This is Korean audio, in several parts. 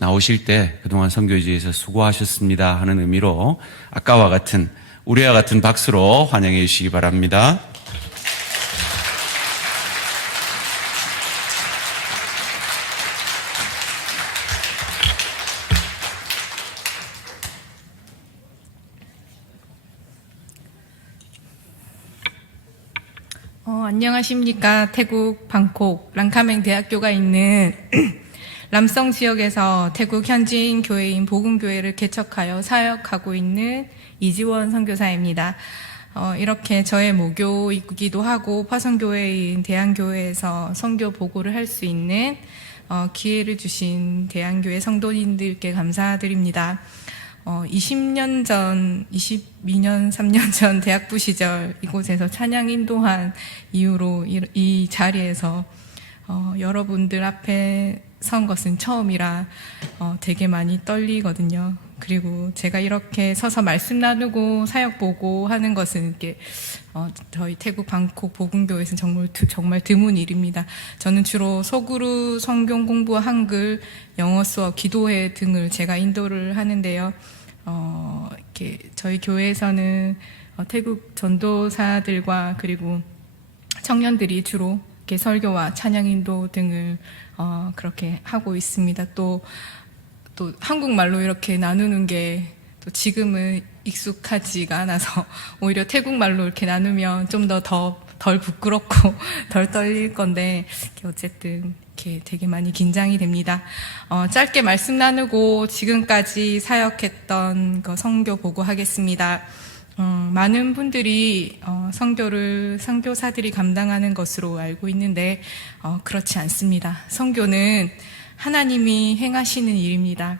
나오실 때 그동안 선교지에서 수고하셨습니다 하는 의미로 아까와 같은 우리와 같은 박수로 환영해 주시기 바랍니다. 안녕하십니까. 태국 방콕 랑카맹 대학교가 있는 람성 지역에서 태국 현지인 교회인 복음교회를 개척하여 사역하고 있는 이지원 선교사입니다. 이렇게 저의 모교이기도 하고 파송교회인 대한교회에서 선교 보고를 할 수 있는 기회를 주신 대한교회 성도님들께 감사드립니다. 22년, 3년 전 대학부 시절 이곳에서 찬양 인도한 이후로 이 자리에서 여러분들 앞에 선 것은 처음이라 되게 많이 떨리거든요. 그리고 제가 이렇게 서서 말씀 나누고 사역 보고 하는 것은 이렇게 저희 태국 방콕 복음교회에서는 정말 드문 일입니다. 저는 주로 소그루 성경 공부와 한글, 영어 수업, 기도회 등을 제가 인도를 하는데요. 이렇게 저희 교회에서는 태국 전도사들과 그리고 청년들이 주로 이렇게 설교와 찬양 인도 등을 그렇게 하고 있습니다. 또 한국말로 이렇게 나누는 게 또 지금은 익숙하지가 않아서 오히려 태국말로 이렇게 나누면 좀 덜 부끄럽고 덜 떨릴 건데 어쨌든 이렇게 되게 많이 긴장이 됩니다. 짧게 말씀 나누고 지금까지 사역했던 거 선교 보고하겠습니다. 많은 분들이 선교사들이 감당하는 것으로 알고 있는데 그렇지 않습니다. 선교는 하나님이 행하시는 일입니다.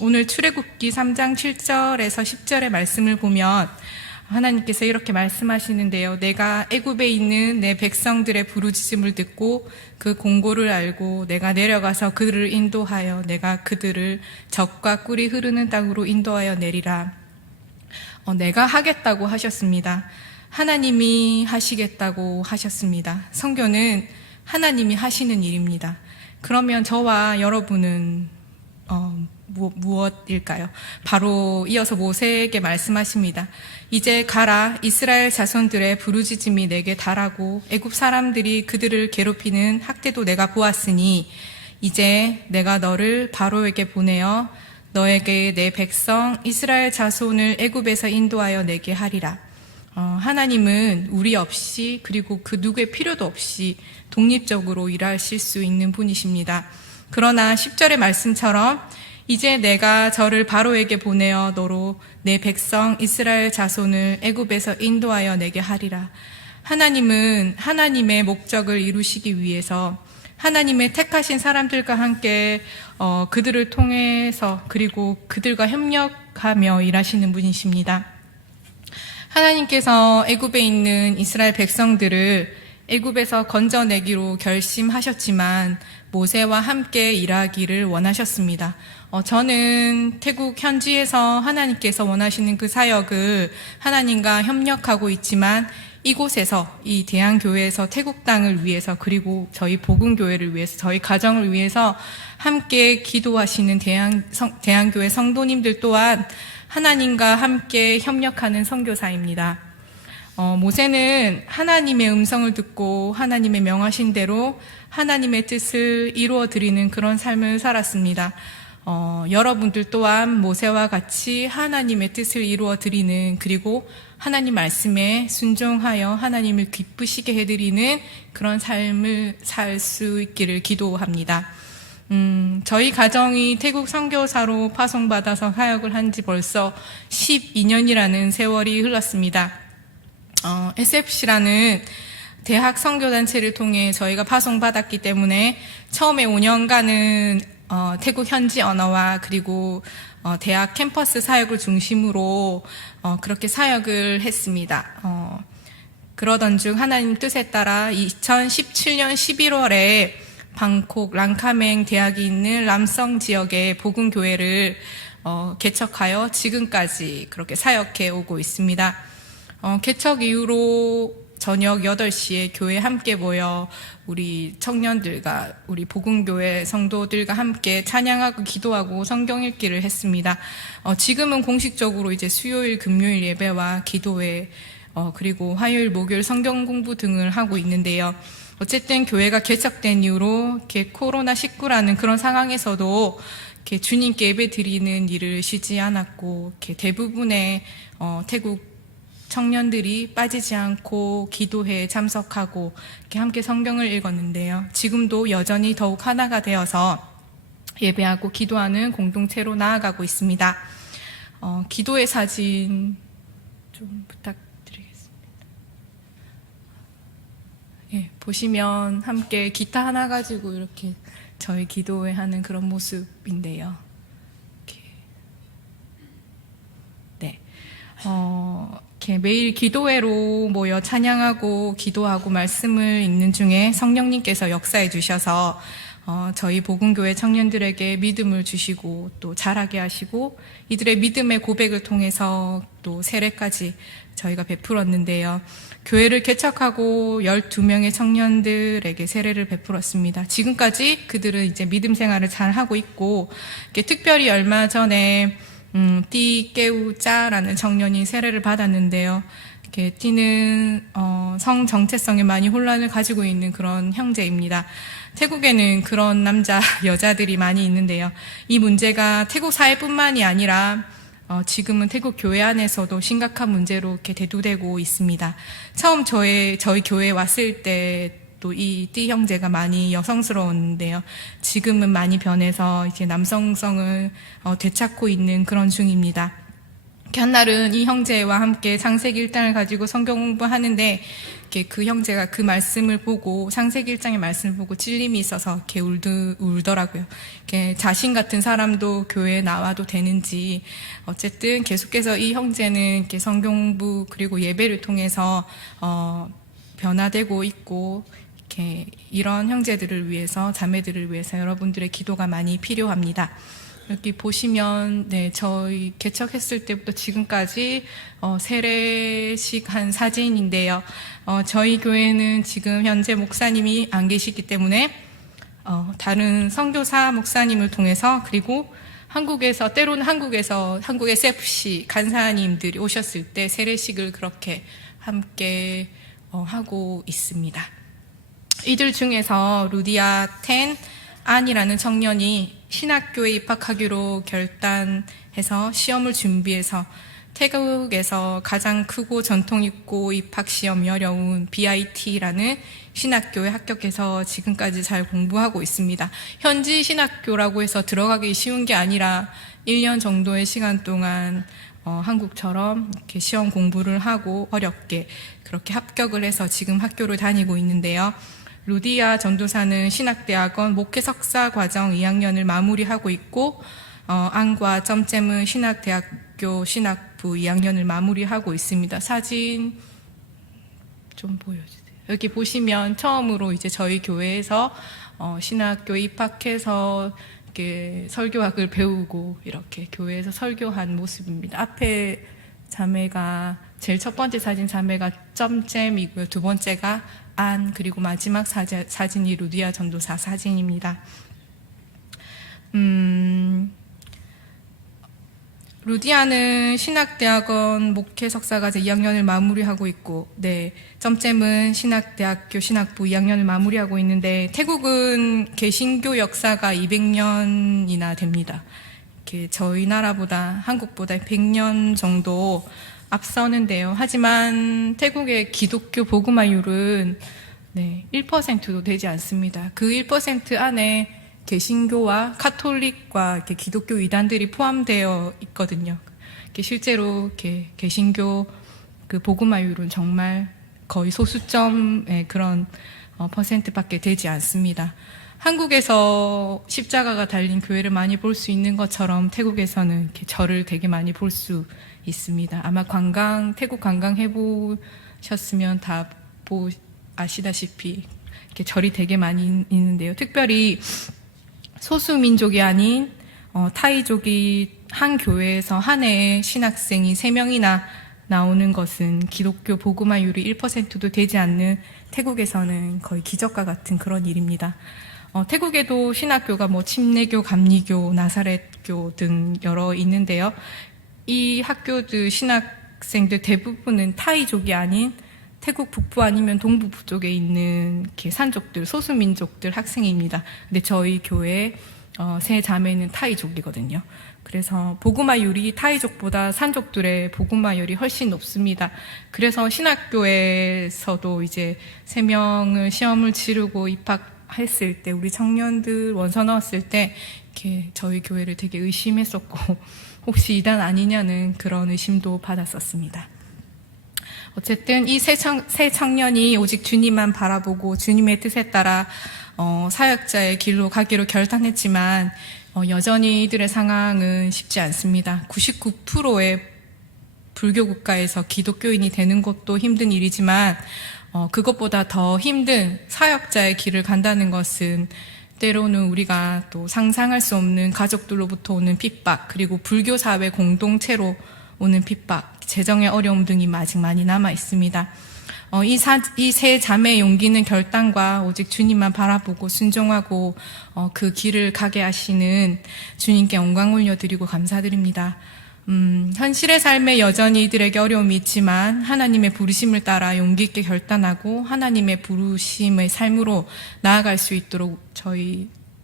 오늘 출애굽기 3장 7절에서 10절의 말씀을 보면 하나님께서 이렇게 말씀하시는데요. 내가 애굽에 있는 내 백성들의 부르짖음을 듣고 그 공고를 알고 내가 내려가서 그들을 인도하여 내가 그들을 젖과 꿀이 흐르는 땅으로 인도하여 내리라. 내가 하겠다고 하셨습니다. 하나님이 하시겠다고 하셨습니다. 선교는 하나님이 하시는 일입니다. 그러면 저와 여러분은 무엇일까요? 바로 이어서 모세에게 말씀하십니다. 이제 가라. 이스라엘 자손들의 부르짖음이 내게 달하고 애굽 사람들이 그들을 괴롭히는 학대도 내가 보았으니 이제 내가 너를 바로에게 보내어 너에게 내 백성 이스라엘 자손을 애굽에서 인도하여 내게 하리라. 하나님은 우리 없이 그리고 그 누구의 필요도 없이 독립적으로 일하실 수 있는 분이십니다. 그러나 10절의 말씀처럼 이제 내가 저를 바로에게 보내어 너로 내 백성 이스라엘 자손을 애굽에서 인도하여 내게 하리라. 하나님은 하나님의 목적을 이루시기 위해서 하나님의 택하신 사람들과 함께 그들을 통해서 그리고 그들과 협력하며 일하시는 분이십니다. 하나님께서 애굽에 있는 이스라엘 백성들을 애굽에서 건져내기로 결심하셨지만 모세와 함께 일하기를 원하셨습니다. 저는 태국 현지에서 하나님께서 원하시는 그 사역을 하나님과 협력하고 있지만 이곳에서 이 대한교회에서 태국 땅을 위해서 그리고 저희 복음교회를 위해서 저희 가정을 위해서 함께 기도하시는 대한교회 성도님들 또한 하나님과 함께 협력하는 선교사입니다. 모세는 하나님의 음성을 듣고 하나님의 명하신 대로 하나님의 뜻을 이루어 드리는 그런 삶을 살았습니다. 여러분들 또한 모세와 같이 하나님의 뜻을 이루어 드리는 그리고 하나님 말씀에 순종하여 하나님을 기쁘시게 해드리는 그런 삶을 살 수 있기를 기도합니다. 저희 가정이 태국 선교사로 파송받아서 사역을 한 지 벌써 12년이라는 세월이 흘렀습니다. SFC라는 대학 선교단체를 통해 저희가 파송받았기 때문에 처음에 5년간은 태국 현지 언어와 그리고 대학 캠퍼스 사역을 중심으로 그렇게 사역을 했습니다. 그러던 중 하나님 뜻에 따라 2017년 11월에 방콕 랑카맹 대학이 있는 람성 지역의 복음교회를 개척하여 지금까지 그렇게 사역해 오고 있습니다. 개척 이후로 저녁 8시에 교회 함께 모여 우리 청년들과 우리 복음교회 성도들과 함께 찬양하고 기도하고 성경 읽기를 했습니다. 지금은 공식적으로 이제 수요일, 금요일 예배와 기도회, 그리고 화요일, 목요일 성경 공부 등을 하고 있는데요. 어쨌든 교회가 개척된 이후로 이렇게 코로나19라는 그런 상황에서도 이렇게 주님께 예배 드리는 일을 쉬지 않았고, 이렇게 대부분의 태국 청년들이 빠지지 않고 기도회에 참석하고 이렇게 함께 성경을 읽었는데요. 지금도 여전히 더욱 하나가 되어서 예배하고 기도하는 공동체로 나아가고 있습니다. 기도의 사진 좀 부탁드리겠습니다. 예, 보시면 함께 기타 하나 가지고 이렇게 저희 기도회 하는 그런 모습인데요. 이렇게. 네. 이렇게 매일 기도회로 모여 찬양하고 기도하고 말씀을 읽는 중에 성령님께서 역사해 주셔서 저희 복음교회 청년들에게 믿음을 주시고 또 자라게 하시고 이들의 믿음의 고백을 통해서 또 세례까지 저희가 베풀었는데요. 교회를 개척하고 12명의 청년들에게 세례를 베풀었습니다. 지금까지 그들은 이제 믿음 생활을 잘 하고 있고, 특별히 얼마 전에 띠깨우짜라는 청년이 세례를 받았는데요. 이렇게 띠는 성 정체성에 많이 혼란을 가지고 있는 그런 형제입니다. 태국에는 그런 남자, 여자들이 많이 있는데요. 이 문제가 태국 사회뿐만이 아니라 지금은 태국 교회 안에서도 심각한 문제로 이렇게 대두되고 있습니다. 처음 저희 교회에 왔을 때 또 이 띠 형제가 많이 여성스러웠는데요. 지금은 많이 변해서 이제 남성성을 되찾고 있는 그런 중입니다. 한날은 이 형제와 함께 창세기 1장을 가지고 성경 공부하는데 그 형제가 그 말씀을 보고 창세기 1장의 말씀을 보고 찔림이 있어서 이렇게 울더라고요. 이렇게 자신 같은 사람도 교회에 나와도 되는지, 어쨌든 계속해서 이 형제는 이렇게 성경 공부 그리고 예배를 통해서 변화되고 있고, 이렇게 이런 형제들을 위해서, 자매들을 위해서 여러분들의 기도가 많이 필요합니다. 여기 보시면, 네, 저희 개척했을 때부터 지금까지 세례식 한 사진인데요. 저희 교회는 지금 현재 목사님이 안 계시기 때문에 다른 선교사 목사님을 통해서, 그리고 때로는 한국의 세프시 간사님들이 오셨을 때 세례식을 그렇게 함께 하고 있습니다. 이들 중에서 루디아 텐 안이라는 청년이 신학교에 입학하기로 결단해서 시험을 준비해서 태국에서 가장 크고 전통 있고 입학 시험이 어려운 BIT라는 신학교에 합격해서 지금까지 잘 공부하고 있습니다. 현지 신학교라고 해서 들어가기 쉬운 게 아니라 1년 정도의 시간 동안 한국처럼 이렇게 시험 공부를 하고 어렵게 그렇게 합격을 해서 지금 학교를 다니고 있는데요. 루디아 전도사는 신학대학원 목회 석사 과정 2학년을 마무리하고 있고, 안과 점잼은 신학대학교 신학부 2학년을 마무리하고 있습니다. 사진 좀 보여주세요. 여기 보시면 처음으로 이제 저희 교회에서 신학교에 입학해서 이렇게 설교학을 배우고 이렇게 교회에서 설교한 모습입니다. 앞에 자매가 제일 첫 번째 사진 자매가 점잼이고요. 두 번째가 안, 그리고 마지막 사진이 루디아 전도사 사진입니다. 루디아는 신학대학원 목회 석사과정 2학년을 마무리하고 있고, 네, 점잼은 신학대학교 신학부 2학년을 마무리하고 있는데, 태국은 개신교 역사가 200년이나 됩니다. 이렇게 저희 나라보다, 한국보다 100년 정도 앞서는데요. 하지만 태국의 기독교 복음화율은 1%도 되지 않습니다. 그 1% 안에 개신교와 카톨릭과 이렇게 기독교 이단들이 포함되어 있거든요. 실제로 이렇게 개신교 그 복음화율은 정말 거의 소수점의 그런 퍼센트밖에 되지 않습니다. 한국에서 십자가가 달린 교회를 많이 볼 수 있는 것처럼 태국에서는 이렇게 절을 되게 많이 볼 수 있습니다. 아마 태국 관광 해보셨으면 다 아시다시피 이렇게 절이 되게 많이 있는데요. 특별히 소수민족이 아닌 타이족이 한 교회에서 한 해에 신학생이 3명이나 나오는 것은 기독교 복음화율이 1%도 되지 않는 태국에서는 거의 기적과 같은 그런 일입니다. 태국에도 신학교가 뭐 침례교, 감리교, 나사렛교 등 여러 있는데요. 이 학교들 신학생들 대부분은 타이족이 아닌 태국 북부 아니면 동부 쪽에 있는 이렇게 산족들, 소수민족들 학생입니다. 근데 저희 교회 세 자매는 타이족이거든요. 그래서 복음화율이 타이족보다 산족들의 복음화율이 훨씬 높습니다. 그래서 신학교에서도 이제 3명을 시험을 치르고 입학했을 때 우리 청년들 원서 넣었을 때 이렇게 저희 교회를 되게 의심했었고 혹시 이단 아니냐는 그런 의심도 받았었습니다. 어쨌든 이 새 청년이 오직 주님만 바라보고 주님의 뜻에 따라 사역자의 길로 가기로 결단했지만 여전히 이들의 상황은 쉽지 않습니다. 99%의 불교 국가에서 기독교인이 되는 것도 힘든 일이지만 그것보다 더 힘든 사역자의 길을 간다는 것은 때로는 우리가 또 상상할 수 없는 가족들로부터 오는 핍박, 그리고 불교 사회 공동체로 오는 핍박, 재정의 어려움 등이 아직 많이 남아 있습니다. 이 세 자매의 용기는 결단과 오직 주님만 바라보고 순종하고 그 길을 가게 하시는 주님께 영광 올려드리고 감사드립니다. 현실의 삶에 여전히 이들에게 어려움이 있지만 하나님의 부르심을 따라 용기 있게 결단하고 하나님의 부르심의 삶으로 나아갈 수 있도록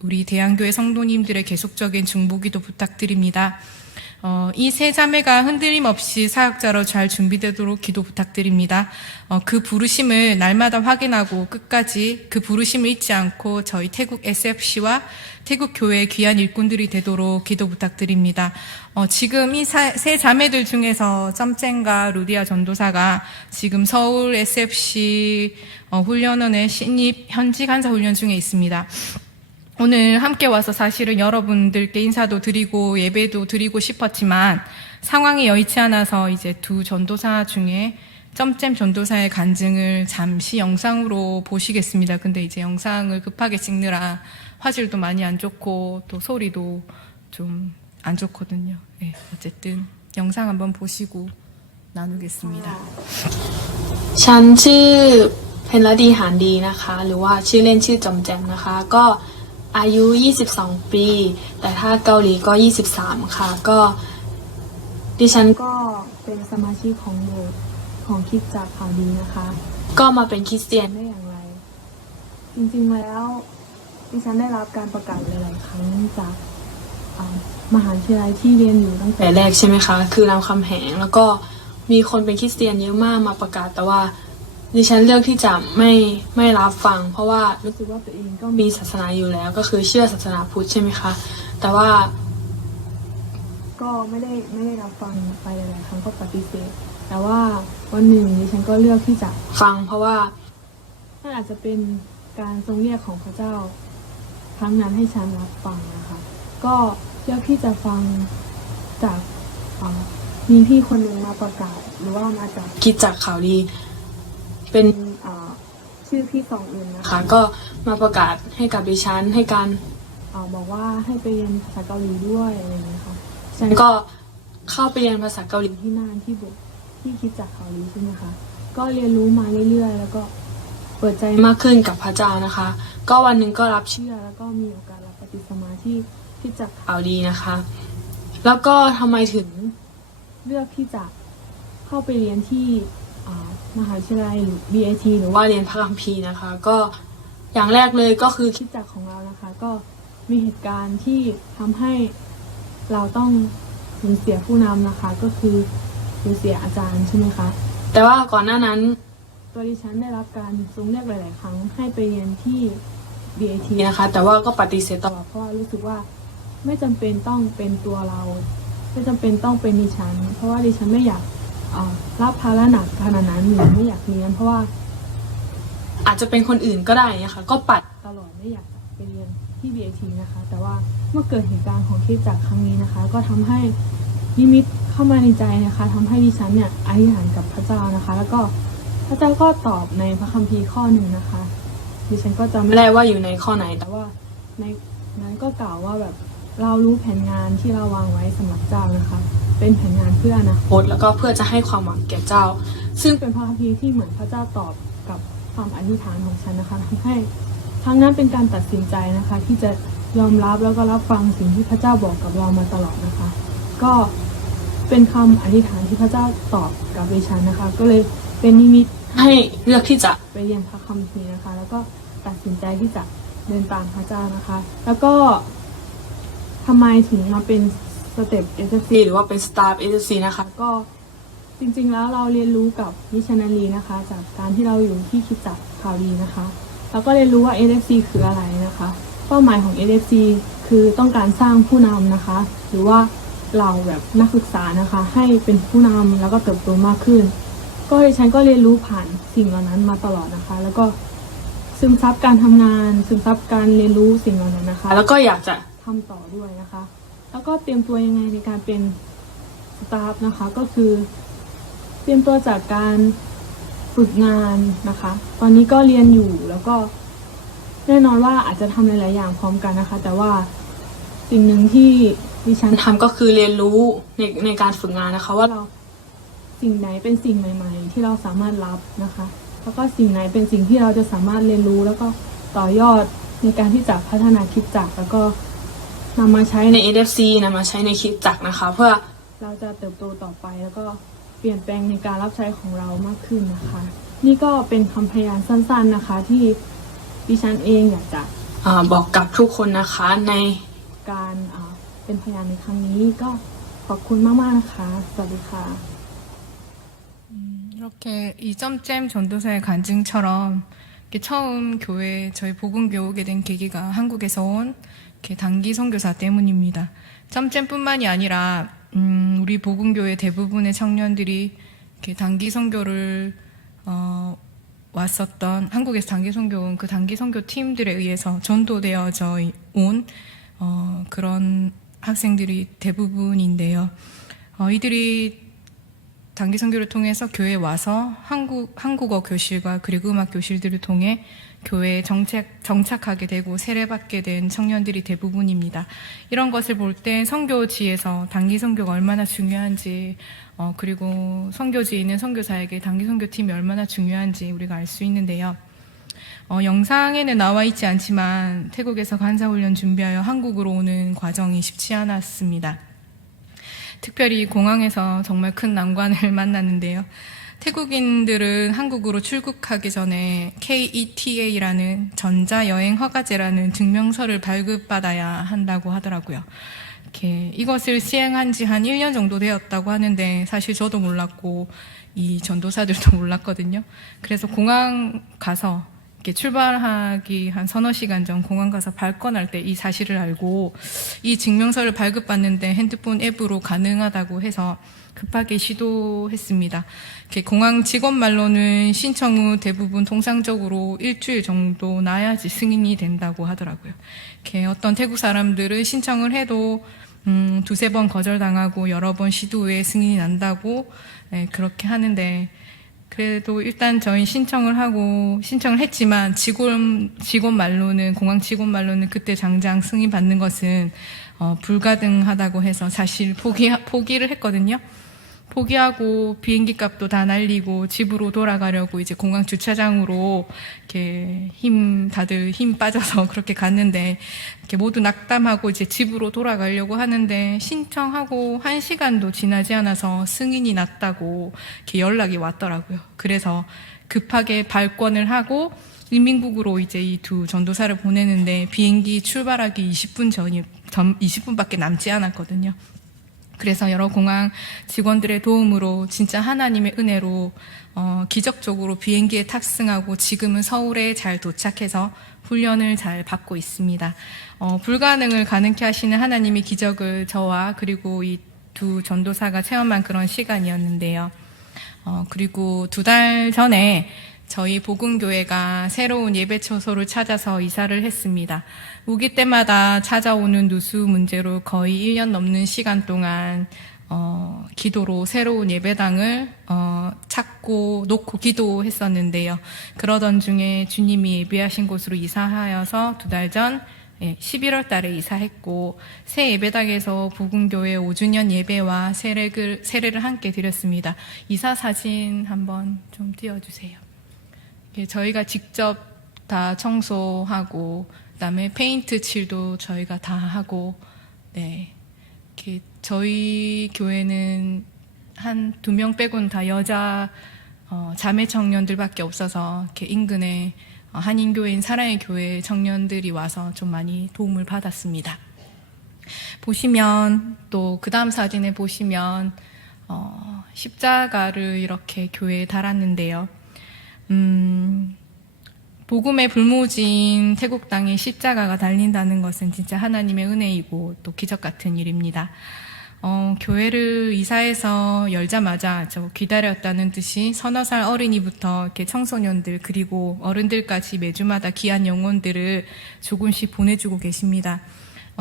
우리 대한교회 성도님들의 계속적인 중보기도 부탁드립니다. 이 세 자매가 흔들림 없이 사역자로 잘 준비되도록 기도 부탁드립니다. 그 부르심을 날마다 확인하고 끝까지 그 부르심을 잊지 않고 저희 태국 SFC와 태국 교회의 귀한 일꾼들이 되도록 기도 부탁드립니다. 지금 이 세 자매들 중에서 점쟁과 루디아 전도사가 지금 서울 SFC 훈련원의 신입 현지 간사 훈련 중에 있습니다. 오늘 함께 와서 사실은 여러분들께 인사도 드리고 예배도 드리고 싶었지만 상황이 여의치 않아서 이제 두 전도사 중에 점잼 전도사의 간증을 잠시 영상으로 보시겠습니다. 근데 이제 영상을 급하게 찍느라 화질도 많이 안 좋고 또 소리도 좀 안 좋거든요. 네, 어쨌든 영상 한번 보시고 나누겠습니다. ฉันชื่อเพญรดีหานดีนะคะหรือว่าชื่อเล่นชื่อจอมแจมนะคะก็อายุ22ปีแต่ถ้าเกาหลีก็23ค่ะก็ดิฉันก็เป็นสมาชิกของโบสถ์ของคริสตจักรข่าวดีนะคะก็มาเป็นคริสเตียนได้อย่างไรจริงๆแล้วดิฉันได้รับการประกาศหลายๆครั้งจากมหาวิทยาลัยที่เรียนอยู่ตั้งแต่แรกใช่ไหมคะคือรามคำแหงแล้วก็มีคนเป็นคริสเตียนเยอะมากมาประกาศแต่ว่าดิฉันเลือกที่จะไม่รับฟังเพราะว่ารู้สึกว่าตัวเองก็มีศาสนาอยู่แล้วก็คือเชื่อศาสนาพุทธใช่ไหมคะแต่ว่าก็ไม่ได้รับฟังไปหลายๆครั้งก็ปฏิเสธแต่ว่าวันหนึ่งดิฉันก็เลือกที่จะฟังเพราะว่านั่นอาจจะเป็นการทรงเรียกของพระเจ้าครั้งนั้นให้ฉันรับฟังนะคะก็เลือกที่จะฟังจากมีพี่คนหนึ่งมาประกาศหรือว่ามาจากคริสตจักรข่าวดีเป็นชื่อพี่สองอื่นนะคะก็มาประกาศให้กับดิฉันให้การบอกว่าให้ไปเรียนภาษาเกาหลีด้วยอะไรอย่างเงี้ยค่ะฉันก็เข้าไปเรียนภาษาเกาหลีที่น่านที่คริสตจักรข่าวดีใช่ไหมคะก็เรียนรู้มาเรื่อยๆแล้วก็เปิดใจมากขึ้นกับพระเจ้านะคะก็วันหนึ่งก็รับเชื่อแล้วก็มีโอกาสรับปฏิสมาที่คริสตจักรข่าวดีนะคะแล้วก็ทำไมถึงเลือกที่จะเข้าไปเรียนที่มหาวิทยาลัยหรือ BIT หรือว่าเรียนพระคัมภีร์นะคะก็อย่างแรกเลยก็คือคริสตจักรของเรานะคะก็มีเหตุการณ์ที่ทำให้เราต้องสูญเสียผู้นำนะคะก็คือสูญเสียอาจารย์ใช่ไหมคะแต่ว่าก่อนหน้านั้นตัวดิฉันได้รับการทรงเรียกหลายๆครั้งให้ไปเรียนที่ BIT นะคะแต่ว่าก็ปฏิเสธตลอดเพราะว่ารู้สึกว่าไม่จำเป็นต้องเป็นตัวเราไม่จำเป็นต้องเป็นดิฉันเพราะว่าดิฉันไม่อยากรับภาระหนักขนาดนั้นหรือไม่อยากเรียนเพราะว่าอาจจะเป็นคนอื่นก็ได้นะคะก็ปัดตลอดไม่อยากไปเรียนที่ BIT นะคะแต่ว่าเมื่อเกิดเหตุการณ์ของคริสตจักรครั้งนี้นะคะก็ทำให้นิมิตเข้ามาในใจนะคะทำให้ดิฉันเนี่ยอธิษฐานกับพระเจ้านะคะแล้วก็พระเจ้าก็ตอบในพระคัมภีร์ข้อหนึ่งนะคะดิฉันก็จำไม่ได้ว่าอยู่ในข้อไหนแต่ว่าในนั้นก็กล่าวว่าแบบ เรารู้แผนงานที่เราวางไว้สำหรับเจ้านะคะเป็นแผนงานเพื่ออนาคตแล้วก็เพื่อจะให้ความหวังแก่เจ้า ซึ่งเป็นพระคัมภีร์ที่เหมือนพระเจ้าตอบกับความอธิษฐานของฉันนะคะทำให้ครั้งนั้นเป็นการตัดสินใจนะคะที่จะยอมรับแล้วก็รับฟังสิ่งที่พระเจ้าบอกกับเรามาตลอดนะคะก็เป็นคำอธิษฐานที่พระเจ้าตอบกับดิฉันนะคะก็เลยเป็นนิมิตให้เลือกที่จะไปเรียนพระคัมภีร์นะคะแล้วก็ตัดสินใจที่จะเดินตามพระเจ้านะคะแล้วก็ทำไมถึงมาเป็นสเต็ป SFC หรือว่าเป็นสตาฟ SFC นะคะก็จริงๆแล้วเราเรียนรู้กับมิชชันนารีนะคะจากการที่เราอยู่ที่คริสตจักรข่าวดีนะคะแล้วก็เรียนรู้ว่า SFC คืออะไรนะคะเป้าหมายของ SFC คือต้องการสร้างผู้นำนะคะหรือว่าเราแบบนักศึกษานะคะให้เป็นผู้นำแล้วก็เติบโตมากขึ้นก็ดิฉันก็เรียนรู้ผ่านสิ่งเหล่านั้นมาตลอดนะคะแล้วก็ซึมซับการทำงานซึมซับการเรียนรู้สิ่งเหล่านั้นนะคะแล้วก็อยากจะทำต่อด้วยนะคะแล้วก็เตรียมตัวยังไงในการเป็นสตาฟนะคะก็คือเตรียมตัวจากการฝึกงานนะคะตอนนี้ก็เรียนอยู่แล้วก็แน่นอนว่าอาจจะทำหลายๆอย่างพร้อมกันนะคะแต่ว่าสิ่งหนึ่งที่ดิฉันทำก็คือเรียนรู้ในการฝึกงานนะคะว่าเราสิ่งไหนเป็นสิ่งใหม่ๆที่เราสามารถรับนะคะแล้วก็สิ่งไหนเป็นสิ่งที่เราจะสามารถเรียนรู้แล้วก็ต่อยอดในการที่จะพัฒนาคริสตจักรแล้วก็นำมาใช้ใน SFC นำมาใช้ในคริสตจักรนะคะเพื่อเราจะเติบโตต่อไปแล้วก็เปลี่ยนแปลงในการรับใช้ของเรามากขึ้นนะคะนี่ก็เป็นคำพยานสั้นๆนะคะที่ดิฉันเองอยากจะบอกกับทุกคนนะคะในการเป็นพยานในครั้งนี้ก็ขอบคุณมากๆนะคะสวัสดีค่ะ 이렇게 이 점잼 전도사의 간증처럼 이렇게 처음 교회 저희 복음교회 오게 된 계기가 한국에서 온 이렇게 단기 선교사 때문입니다. 점잼뿐만이 아니라 우리 복음교회 대부분의 청년들이 이렇게 단기 선교를 왔었던 한국에서 단기 선교 온 그 단기 선교 팀들에 의해서 전도되어져 온 그런 학생들이 대부분인데요. 이들이 단기 선교를 통해서 교회에 와서 한국어 교실과 그리고 음악 교실들을 통해 교회에 정착하게 되고 세례받게 된 청년들이 대부분입니다. 이런 것을 볼 때 선교지에서 단기 선교가 얼마나 중요한지 그리고 선교지에 있는 선교사에게 단기 선교팀이 얼마나 중요한지 우리가 알 수 있는데요. 영상에는 나와 있지 않지만 태국에서 간사훈련 준비하여 한국으로 오는 과정이 쉽지 않았습니다. 특별히 공항에서 정말 큰 난관을 만났는데요. 태국인들은 한국으로 출국하기 전에 KETA라는 전자여행허가제라는 증명서를 발급받아야 한다고 하더라고요. 이것을 시행한 지 한 1년 정도 되었다고 하는데 사실 저도 몰랐고 이 전도사들도 몰랐거든요. 그래서 공항 가서 이렇게 출발하기 한 서너 시간 전 공항 가서 발권할 때 이 사실을 알고 이 증명서를 발급받는데 핸드폰 앱으로 가능하다고 해서 급하게 시도했습니다. 이렇게 공항 직원 말로는 신청 후 대부분 통상적으로 일주일 정도 나야지 승인이 된다고 하더라고요. 이렇게 어떤 태국 사람들은 신청을 해도 두세 번 거절당하고 여러 번 시도 후에 승인이 난다고 그렇게 하는데 그래도 일단 저희 신청을 했지만 직원 말로는 공항 직원 말로는 그때 당장 승인 받는 것은 불가능하다고 해서 사실 포기를 했거든요. 포기하고 비행기 값도 다 날리고 집으로 돌아가려고 이제 공항 주차장으로 이렇게 다들 힘 빠져서 그렇게 갔는데 이렇게 모두 낙담하고 이제 집으로 돌아가려고 하는데 신청하고 1시간도 지나지 않아서 승인이 났다고 이렇게 연락이 왔더라고요. 그래서 급하게 발권을 하고 인민국으로 이제 이 두 전도사를 보내는데 비행기 출발하기 20분밖에 남지 않았거든요. 그래서 여러 공항 직원들의 도움으로 진짜 하나님의 은혜로 기적적으로 비행기에 탑승하고 지금은 서울에 잘 도착해서 훈련을 잘 받고 있습니다. 불가능을 가능케 하시는 하나님의 기적을 저와 그리고 이 두 전도사가 체험한 그런 시간이었는데요. 그리고 2달 전에 저희 복음교회가 새로운 예배처소를 찾아서 이사를 했습니다. 우기 때마다 찾아오는 누수 문제로 거의 1년 넘는 시간 동안 기도로 새로운 예배당을 찾고 놓고 기도했었는데요. 그러던 중에 주님이 예배하신 곳으로 이사하여서 2달 전 11월 달에 이사했고 새 예배당에서 복음교회 5주년 예배와 세례를 함께 드렸습니다. 이사 사진 한번 좀 띄워주세요. 저희가 직접 다 청소하고 그다음에 페인트 칠도 저희가 다 하고 네. 이렇게 저희 교회는 한 2명 빼고는 다 여자 자매 청년들밖에 없어서 이렇게 인근에 한인교회인 사랑의 교회 청년들이 와서 좀 많이 도움을 받았습니다. 보시면 또 그 다음 사진에 보시면 십자가를 이렇게 교회에 달았는데요. 복음의 불모지인 태국 땅에 십자가가 달린다는 것은 진짜 하나님의 은혜이고 또 기적 같은 일입니다. 교회를 이사해서 열자마자 기다렸다는 듯이 서너 살 어린이부터 이렇게 청소년들 그리고 어른들까지 매주마다 귀한 영혼들을 조금씩 보내주고 계십니다.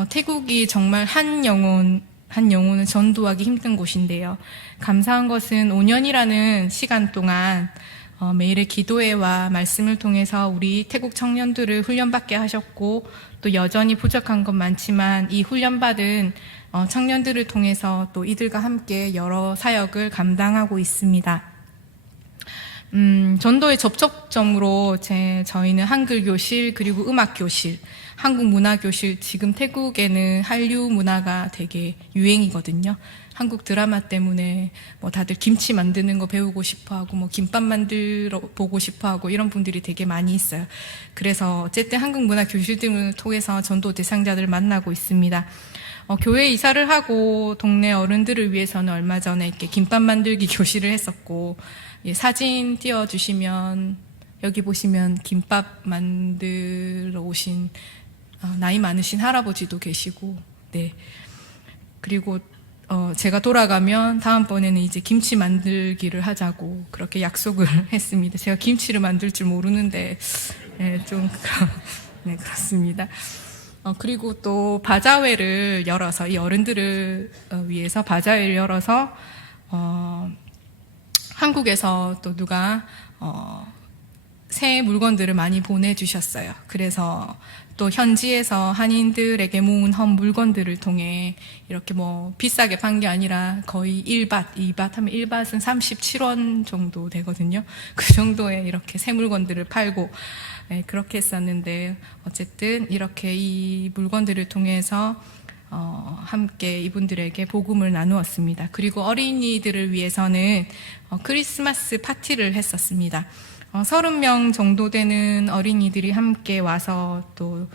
태국이 정말 한 영혼을 전도하기 힘든 곳인데요. 감사한 것은 5년이라는 시간 동안 매일의 기도회와 말씀을 통해서 우리 태국 청년들을 훈련받게 하셨고 또 여전히 부족한 건 많지만 이 훈련받은 청년들을 통해서 또 이들과 함께 여러 사역을 감당하고 있습니다. 전도의 접촉점으로 저희는 한글교실 그리고 음악교실, 한국문화교실, 지금 태국에는 한류 문화가 되게 유행이거든요. 한국 드라마 때문에 뭐 다들 김치 만드는 거 배우고 싶어하고 뭐 김밥 만들어 보고 싶어하고 이런 분들이 되게 많이 있어요. 그래서 어쨌든 한국문화교실 등을 통해서 전도 대상자들을 만나고 있습니다. 교회 이사를 하고 동네 어른들을 위해서는 얼마 전에 이렇게 김밥 만들기 교실을 했었고 사진 띄워주시면 여기 보시면 김밥 만들어 오신 나이 많으신 할아버지도 계시고 네 그리고 제가 돌아가면 다음번에는 이제 김치 만들기를 하자고 그렇게 약속을 했습니다. 제가 김치를 만들 줄 모르는데 좀 네, 그렇습니다. 그리고 또 바자회를 열어서 이 어른들을 위해서 바자회를 열어서 한국에서 또 누가 새 물건들을 많이 보내주셨어요. 그래서 또 현지에서 한인들에게 모은 헌 물건들을 통해 이렇게 뭐 비싸게 판 게 아니라 거의 1밭, 2밭 하면 1밭은 37원 정도 되거든요. 그 정도의 이렇게 새 물건들을 팔고 네, 그렇게 했었는데 어쨌든 이렇게 이 물건들을 통해서 함께 이분들에게 복음을 나누었습니다. 그리고 어린이들을 위해서는 크리스마스 파티를 했었습니다. 30명 정도 되는 어린이들이 함께 와서 또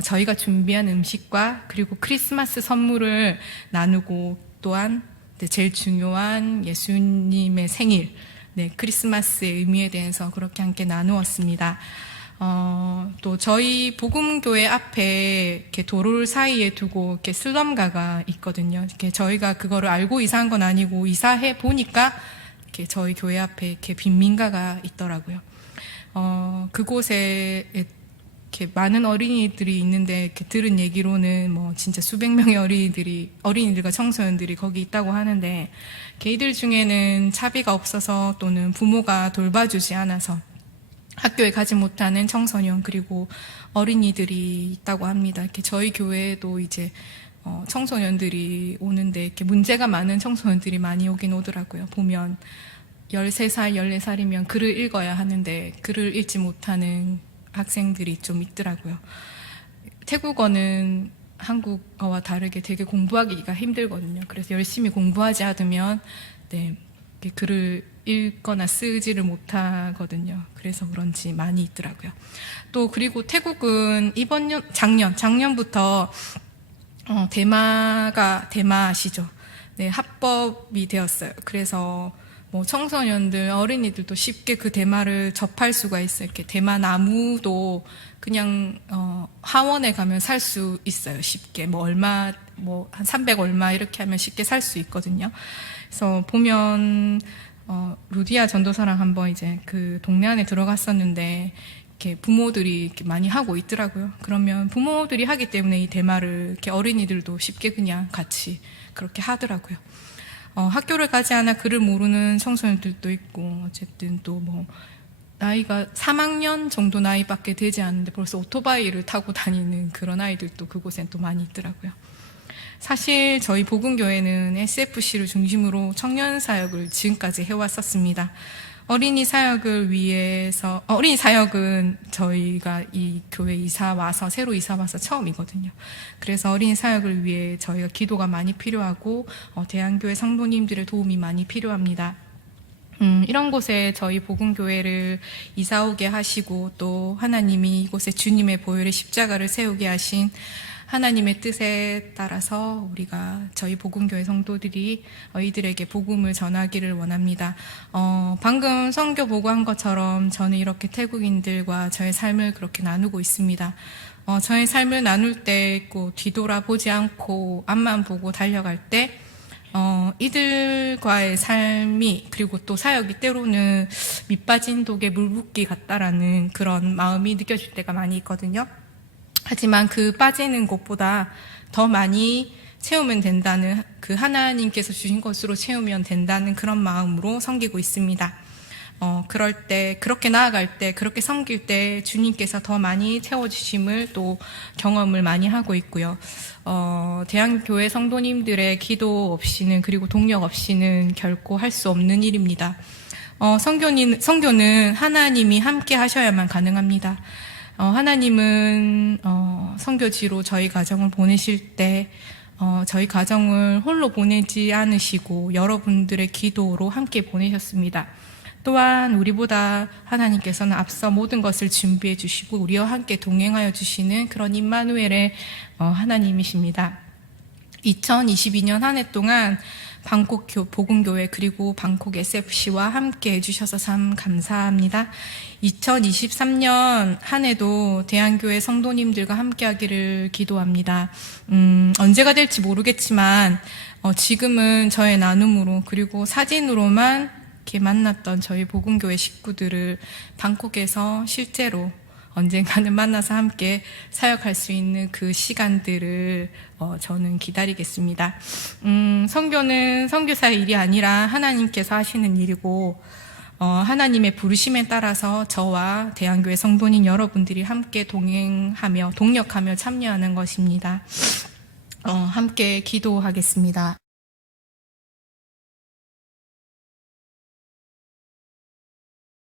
저희가 준비한 음식과 그리고 크리스마스 선물을 나누고 또한 제일 중요한 예수님의 생일, 네, 크리스마스의 의미에 대해서 그렇게 함께 나누었습니다. 또 저희 복음교회 앞에 이렇게 도로를 사이에 두고 이렇게 슬럼가가 있거든요. 이렇게 저희가 그거를 알고 이사한 건 아니고 이사해 보니까 이렇게 저희 교회 앞에 이렇게 빈민가가 있더라고요. 그곳에 이렇게 많은 어린이들이 있는데 이렇게 들은 얘기로는 뭐 진짜 수백 명의 어린이들과 청소년들이 거기 있다고 하는데 걔들 중에는 차비가 없어서 또는 부모가 돌봐주지 않아서 학교에 가지 못하는 청소년 그리고 어린이들이 있다고 합니다. 이렇게 저희 교회에도 이제 청소년들이 오는데 이렇게 문제가 많은 청소년들이 많이 오긴 오더라고요. 보면 13살, 14살이면 글을 읽어야 하는데 글을 읽지 못하는 학생들이 좀 있더라고요. 태국어는 한국어와 다르게 되게 공부하기가 힘들거든요. 그래서 열심히 공부하지 않으면 네, 글을 읽거나 쓰지를 못하거든요. 그래서 그런지 많이 있더라고요. 또 그리고 태국은 작년부터 대마 아시죠? 네, 합법이 되었어요. 그래서 뭐 청소년들, 어린이들도 쉽게 그 대마를 접할 수가 있어요. 이렇게 대마 나무도 그냥 하원에 가면 살 수 있어요. 쉽게 뭐 얼마 뭐 한 300 얼마 이렇게 하면 쉽게 살 수 있거든요. 그래서 보면 루디아 전도사랑 한번 이제 그 동네 안에 들어갔었는데 이렇게 부모들이 이렇게 많이 하고 있더라고요. 그러면 부모들이 하기 때문에 이 대마를 이렇게 어린이들도 쉽게 그냥 같이 그렇게 하더라고요. 학교를 가지 않아 글을 모르는 청소년들도 있고 어쨌든 또 뭐 나이가 3학년 정도 나이밖에 되지 않는데 벌써 오토바이를 타고 다니는 그런 아이들도 그곳엔 또 많이 있더라고요. 사실 저희 복음교회는 SFC를 중심으로 청년 사역을 지금까지 해왔었습니다. 어린이 사역은 저희가 이 교회 새로 이사 와서 처음이거든요. 그래서 어린이 사역을 위해 저희가 기도가 많이 필요하고, 대한교회 성도님들의 도움이 많이 필요합니다. 이런 곳에 저희 복음교회를 이사 오게 하시고, 또 하나님이 이곳에 주님의 보혈의 십자가를 세우게 하신 하나님의 뜻에 따라서 우리가 저희 복음교회 성도들이 이들에게 복음을 전하기를 원합니다. 방금 선교 보고한 것처럼 저는 이렇게 태국인들과 저의 삶을 그렇게 나누고 있습니다. 저의 삶을 나눌 때 뒤돌아보지 않고 앞만 보고 달려갈 때 이들과의 삶이, 그리고 또 사역이 때로는 밑빠진 독에 물 붓기 같다라는 그런 마음이 느껴질 때가 많이 있거든요. 하지만 그 빠지는 곳보다 더 많이 채우면 된다는, 그 하나님께서 주신 것으로 채우면 된다는 그런 마음으로 섬기고 있습니다. 그럴 때, 그렇게 나아갈 때, 그렇게 섬길 때 주님께서 더 많이 채워주심을 또 경험을 많이 하고 있고요. 대한교회 성도님들의 기도 없이는, 그리고 동력 없이는 결코 할 수 없는 일입니다. 선교는 하나님이 함께 하셔야만 가능합니다. 하나님은 선교지로 저희 가정을 보내실 때 저희 가정을 홀로 보내지 않으시고 여러분들의 기도로 함께 보내셨습니다. 또한 우리보다 하나님께서는 앞서 모든 것을 준비해 주시고 우리와 함께 동행하여 주시는 그런 임마누엘의 하나님이십니다. 2022년 한 해 동안 방콕 복음교회 그리고 방콕 SFC와 함께 해주셔서 참 감사합니다. 2023년 한 해도 대한교회 성도님들과 함께 하기를 기도합니다. 언제가 될지 모르겠지만 지금은 저의 나눔으로 그리고 사진으로만 이렇게 만났던 저희 복음교회 식구들을 방콕에서 실제로 언젠가는 만나서 함께 사역할 수 있는 그 시간들을 저는 기다리겠습니다. 선교는 선교사의 일이 아니라 하나님께서 하시는 일이고 하나님의 부르심에 따라서 저와 대한교회 성도님 여러분들이 함께 동행하며 동력하며 참여하는 것입니다. 함께 기도하겠습니다.